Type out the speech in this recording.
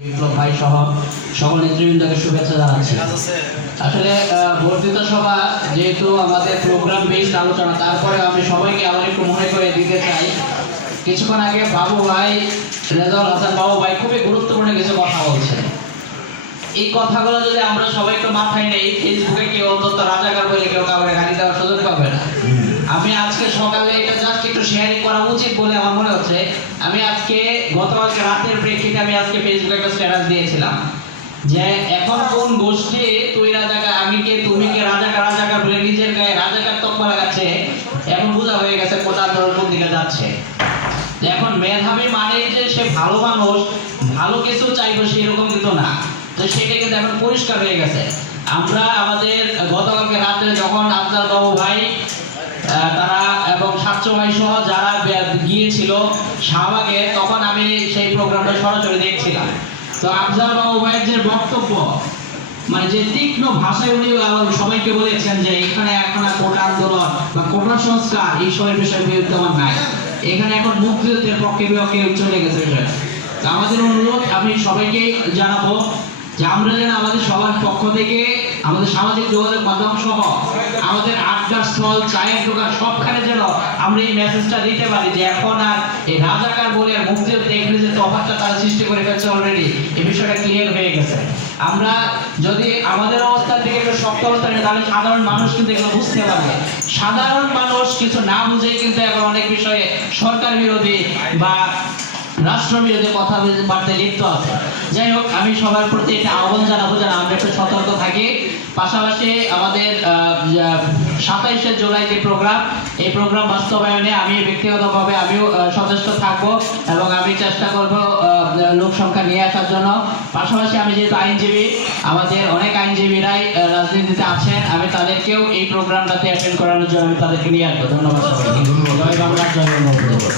বিপ্লব ভাই সহ সকল নেতৃবৃন্দকে শুভেচ্ছা জানাচ্ছি। আসলে বর্ধিত সভা যেহেতু আমাদের প্রোগ্রাম বেসড আলোচনা, তারপরে আমি সবাইকে আবার একটু মনে করে দিতে চাই, কিছুক্ষণ আগে বাবু ভাই, রেজাউল হাসান বাবু ভাই খুবই গুরুত্বপূর্ণ কিছু কথা বলছেন। এই কথাগুলো যদি আমরা সবাই একটু মাথায় নেই, ফেসবুকে কেউ অন্তত রাজাকার বলে কেউ কাউকে গালি দেওয়ার সুযোগ পাবে না। আমি আজকে সকালে এটা জাস্ট একটু শেয়ারিং করা উচিত বলে আমার মনে হচ্ছে। আমি আজকে গতকালকে রাতের প্রেক্ষিতে আমি আজকে ফেসবুকে একটা স্ট্যাটাস দিয়েছিলাম যে এখন কোন গোষ্ঠী তুই রাজাকার আমি কে তুমি কে রাজাকার রাজাকার বলে নিজের গায়ে রাজাকার তকমা লাগাচ্ছে, এখন বোঝা হয়ে গেছে কোটা আন্দোলন কোন দিকে যাচ্ছে। এখন মেধাবী মানে যে সে ভালো মানুষ, ভালো কিছু চাইবো সেরকম কিন্তু না। তো সেটা কিন্তু এখন পরিষ্কার হয়ে গেছে। আমরা আমাদের গতকালকে রাতে যখন আফজাল বাবু ভাই তারা এবং সাতশো ভাই সহ যারা গিয়েছিল শাহবাগে, তখন আমি সেই প্রোগ্রামটা সরাসরি দেখছিলাম। তো আফজাল বাবু ভাইয়ের যে বক্তব্য, মানে যে তীক্ষ্ণ ভাষায় উনি সবাইকে বলেছেন যে এখানে এখন আর কোটা আন্দোলন বা কোটা সংস্কার এইসবের বিষয় বিদ্যমান নাই, এখানে এখন মুক্তিযুদ্ধের পক্ষে বিপক্ষে চলে গেছে বিষয়। তো আমাদের অনুরোধ আমি সবাইকে জানাবো যে আমরা যেন আমাদের সবার পক্ষ থেকে আমাদের সামাজিক যোগাযোগ মাধ্যম সহ আমাদের আড্ডার স্থল, চায়ের দোকান সবখানে যেন আমরা এই মেসেজটা দিতে পারি যে এখন আর এই রাজাকার বলে আর মুক্তিযুদ্ধ এখানে যে তফাৎটা তারা সৃষ্টি করে ফেলছে অলরেডি, এই বিষয়টা ক্লিয়ার হয়ে গেছে। আমরা যদি আমাদের অবস্থান থেকে একটু সফলতা নিই, তাহলে সাধারণ মানুষ কিন্তু এগুলো বুঝতে পারবে। সাধারণ মানুষ কিছু না বুঝেই কিন্তু এখন অনেক বিষয়ে সরকার বিরোধী বা রাষ্ট্রবিরোধী কথা বার্তা লিপ্ত আছে। যাই হোক, আমি সবার প্রতি একটা আহ্বান জানাবো যেন আমরা একটু সতর্ক থাকি। পাশাপাশি আমাদের 27শে জুলাই যে প্রোগ্রাম, এই প্রোগ্রাম বাস্তবায়নে আমি ব্যক্তিগতভাবে আমিও সচেষ্ট থাকবো এবং আমি চেষ্টা করব লোক সংখ্যা নিয়ে আসার জন্য। পাশাপাশি আমি যেহেতু আইনজীবী, আমাদের অনেক আইনজীবীরাই রাজনীতিতে আছেন, আমি তাদেরকেও এই প্রোগ্রামটাতে অ্যাটেন্ড করানোর জন্য আমি তাদেরকে নিয়ে আসবো। ধন্যবাদ সবাইকে। জয় বাংলা, জয় বঙ্গবন্ধু।